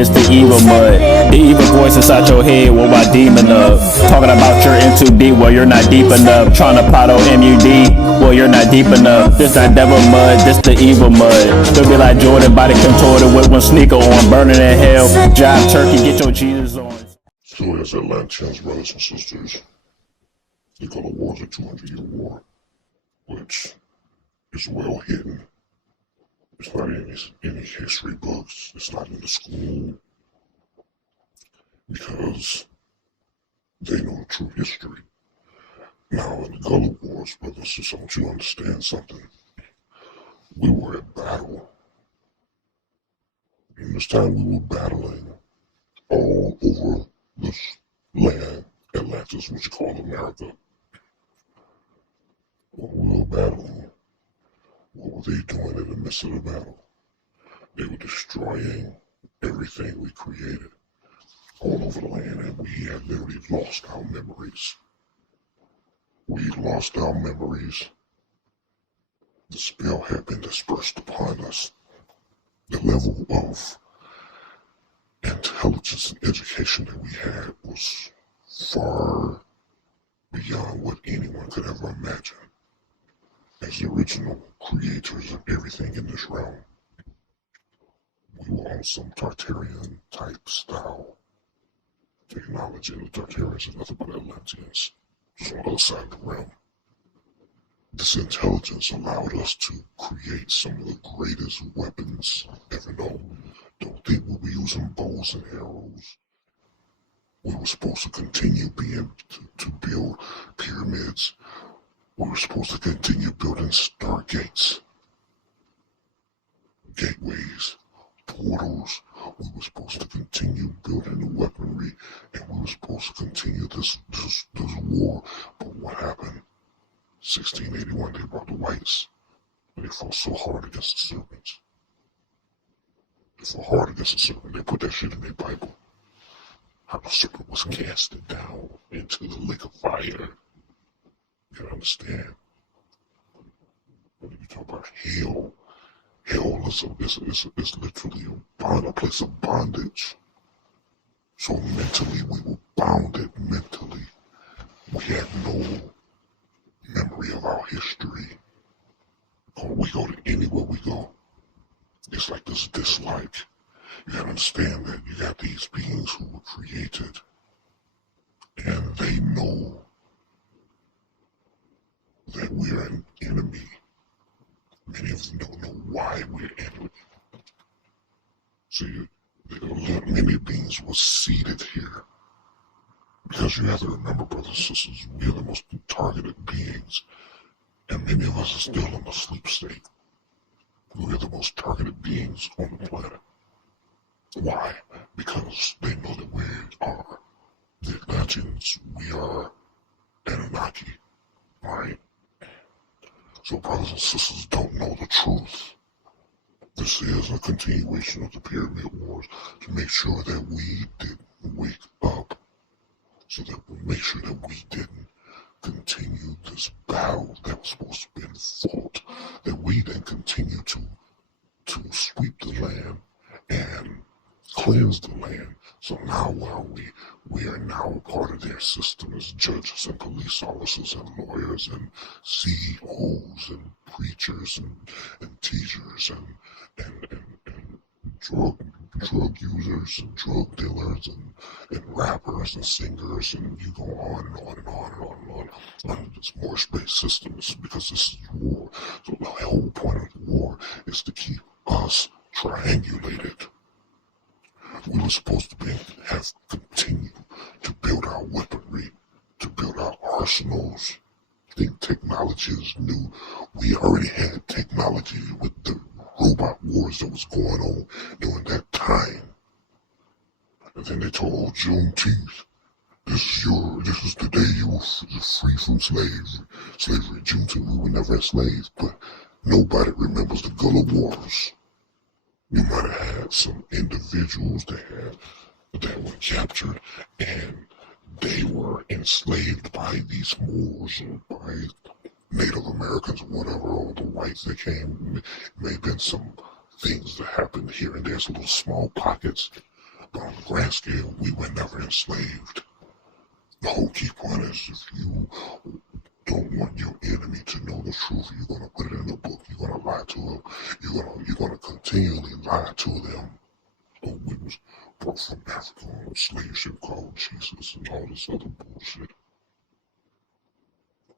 this the evil mud. The evil voice inside your head, what I demon of. Talking about you're in too deep, well you're not deep enough. Trying to plot on MUD, well you're not deep enough. This not devil mud, this the evil mud. Could be like Jordan, body contorted with one sneaker on. Burning in hell, jive turkey, get your Jesus on. So as Atlanteans, brothers and sisters, the Gullah War is a 200-year war, which is well hidden. It's not in any history books. It's not in the school because they know the true history. Now, in the Gullah Wars, brothers and sisters, I want you to understand something. We were at battle. In this time, we were battling all over this land, Atlantis, which you call America. When we were battling, what were they doing in the midst of the battle? They were destroying everything we created all over the land, and we had literally lost our memories. We lost our memories. The spell had been dispersed upon us. The level of intelligence and education that we had was far beyond what anyone could ever imagine. As the original creators of everything in this realm, we were on some Tartarian type style technology. The Tartarians are nothing but Atlanteans, just on the other side of the realm. This intelligence allowed us to create some of the greatest weapons ever known. Don't think we'll be using bows and arrows. We were supposed to continue to build pyramids. We were supposed to continue building stargates, gateways, portals. We were supposed to continue building the weaponry, and we were supposed to continue this war. But what happened? 1681, they brought the whites, and they fought so hard against the serpents. They fought hard against the serpent. They put that shit in their Bible. How the serpent was casted down into the lake of fire. You can understand. When you talk about hell, hell is literally a place of bondage. So mentally, we were bounded mentally. We had no memory of our history. When we go to anywhere we go, it's like this dislike. You gotta understand that you got these beings who were created, and they know that we're an enemy. Many of them don't know why we're enemy. See, many beings were seated here. Because you have to remember, brothers and sisters, we are the most targeted beings, and many of us are still in the sleep state. We are the most targeted beings on the planet. Why? Because they know that we are the Atlanteans, we are Anunnaki, right? So brothers and sisters don't know the truth. This is a continuation of the Pyramid Wars to make sure that we didn't wake up, so that we make sure that we didn't continue this battle that was supposed to be fought, that we then continue to sweep the land and cleanse the land. So now where are we? We are now a part of their system as judges and police officers and lawyers and CEOs and preachers and teachers and drug users and drug dealers and rappers and singers, and you go on and on and on and on and on under this more space system. It's because this is war. So the whole point of the war is to keep us triangulated. We were supposed to have continued to build our weaponry, to build our arsenals. I think technology is new. We already had technology with the robot wars that was going on during that time. And then they told Juneteenth, this is the day you were free from slavery. Juneteenth, we were never slaves, but nobody remembers the Gullah Wars. You might have had some individuals that were captured and they were enslaved by these Moors or by Native Americans or whatever, or the whites that came. May have been some things that happened here and there, some little small pockets. But on the grand scale, we were never enslaved. The whole key point is if you don't want your enemy to know the truth, you're going to put it in a book, you're going to lie to them, you're going to continually lie to them. So we was brought from Africa on a slave ship called Jesus and all this other bullshit.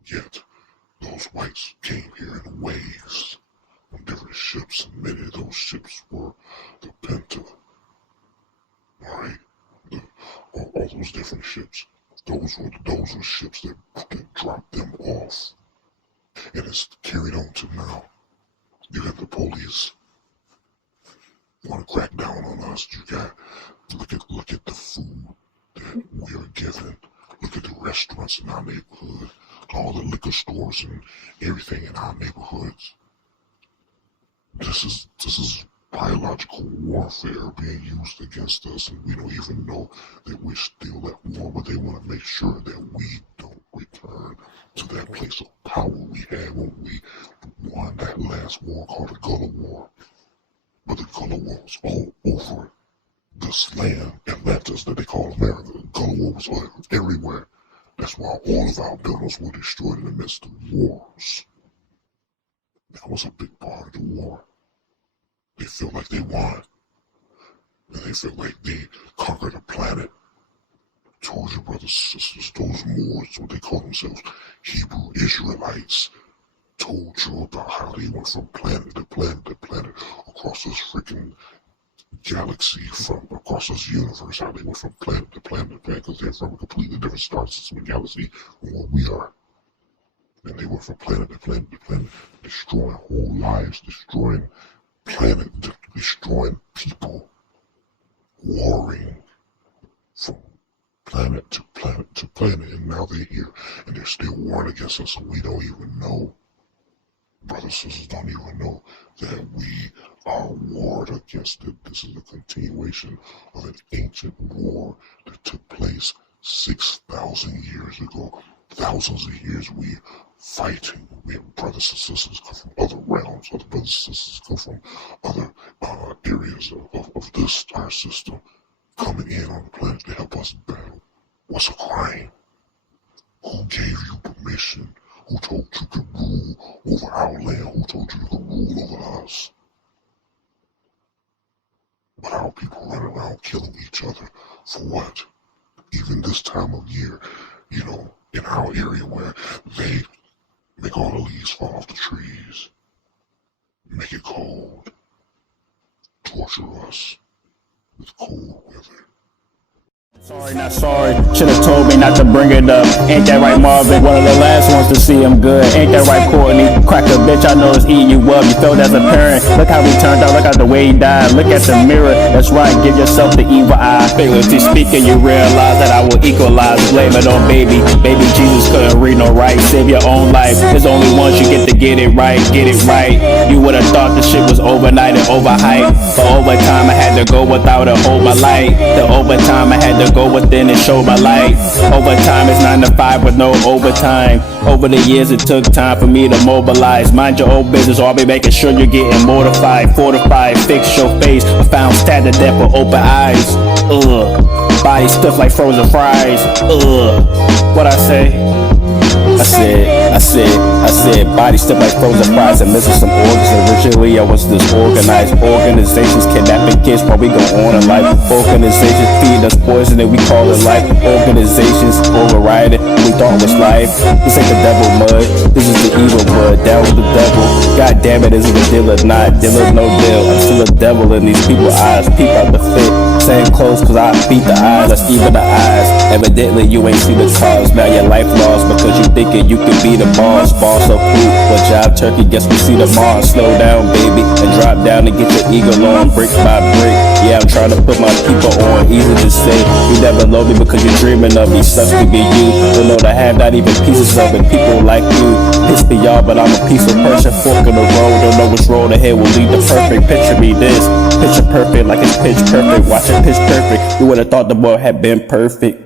Yet, those whites came here in waves on different ships, and many of those ships were the Penta. Alright? All those different ships. Those were ships that dropped them off. And it's carried on to now. You have the police. You want to crack down on us. You got look at the food that we are given. Look at the restaurants in our neighborhood, all the liquor stores and everything in our neighborhoods. This is biological warfare being used against us, and we don't even know that we're still at war, but they want to make sure that we don't return to that place of power we had when we won that last war called the Gullah War. But the Gullah War was all over this land, Atlantis, that they call America. The Gullah War was everywhere. That's why all of our buildings were destroyed in the midst of wars. That was a big part of the war. They felt like they won. And they felt like they conquered a planet. I told you, brothers and sisters, those Moors, what they call themselves, Hebrew Israelites, told you about how they went from planet to planet to planet across this freaking galaxy, from across this universe, how they went from planet to planet to planet, because they're from a completely different star system and galaxy from what we are. And they went from planet to planet to planet, destroying whole lives, destroying planet, destroying people, warring from planet to planet to planet, and now they're here, and they're still warring against us, and we don't even know. Brothers and sisters don't even know that we are warred against it. This is a continuation of an ancient war that took place 6,000 years ago. Thousands of years we fighting. We have brothers and sisters come from other realms. Other brothers and sisters come from other areas of this star system coming in on the planet to help us battle. What's a crime? Who gave you permission? Who told you to rule over our land? Who told you to rule over us? But our people run around killing each other for what? Even this time of year, you know, in our area where they make all the leaves fall off the trees, make it cold, torture us with cold weather. Sorry, not sorry. Should've told me not to bring it up. Ain't that right, Marvin? One of the last ones to see him good. Ain't that right, Courtney? Crack a bitch, I know it's eating you up. You felt as a parent. Look how he turned out. Look at the way he died. Look at the mirror. That's right, give yourself the evil eye. Figuratively speaking, you realize that I will equalize. Blame it on baby. Baby Jesus couldn't read no right. Save your own life. There's only once you get to get it right. Get it right. You would've thought the shit was overnight and overhyped. But over time, I had to go without a hold my light. The overtime, I had to go within and show my light. Overtime is 9 to 5 with no overtime. Over the years it took time for me to mobilize. Mind your own business or I'll be making sure you're getting mortified. Fortified, fix your face. I found stat to death with open eyes. Body stiff like frozen fries. What I say? I said, body stiff like frozen fries and missing some organs. Originally, I was disorganized. Organizations kidnapping kids while we go on in life. Organizations feeding us poison and we call it life. Organizations overriding what we thought was life. This ain't the devil mud, this is the evil blood. Down with the devil. God damn it, is it a deal or not? Deal or no deal. I'm still a devil in these people's eyes. Peep out the fit. Same clothes cause I beat the eyes. That's even the eyes. Evidently you ain't see the cause. Now your life lost because you thinking you could be the boss. Boss of who? What job turkey? Guess we see the Mars. Slow down baby and drop down and get your ego on brick by brick. Yeah, I'm trying to put my people on. Easy to say, you never love me because you're dreaming of me. Sucks to be you. Don't know to have not even pieces of it. People like you piss me off, but I'm a peaceful person. Fork in the road, don't know which road ahead will lead to perfect. Picture me this, picture perfect like it's pitch perfect. Watch it pitch perfect. You would've thought the boy had been perfect.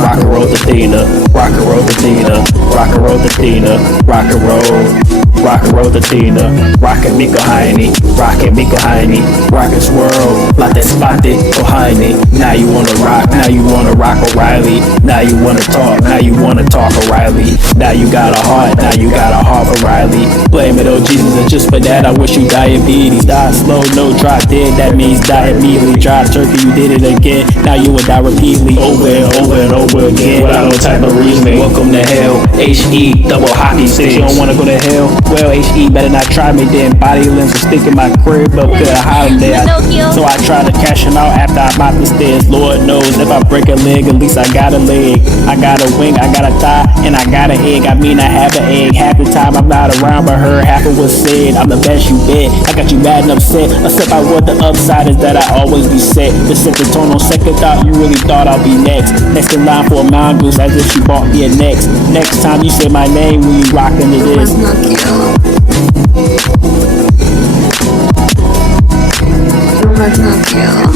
Rock and roll the Dina, rock and roll the Dina, rock and roll the Dina, rock and roll. Rocket roll the Tina, rocket Mika Heine, rocket Mika Heine, rocket swirl, like that spot it behind it. Now you wanna rock, now you wanna rock O'Reilly. Now you wanna talk, now you wanna talk O'Reilly. Now you got a heart, now you got a heart for Riley. Blame it on Jesus, and just for that I wish you diabetes. Die slow, no drop dead, that means die immediately. Dry turkey, you did it again, now you would die repeatedly. Over and over and over again, without no type of reasoning. Welcome to hell, H-E, double hockey sticks. You don't wanna go to hell? Well, H-E better not try me then. Body limbs will stick in my crib, but could I hide them there? So I try to cash them out after I mop the stairs. Lord knows if I break a leg, at least I got a leg. I got a wing, I got a thigh, and I got an egg. I mean I have an egg. Half the time I'm not around, but heard half of what's said. I'm the best you bet. I got you mad and upset, except I what the upside is that I always be set. To set the tone on second thought, you really thought I'll be next. Next in line for a mongoose, as if she bought me a next. Next time you say my name when you rock into this. Можно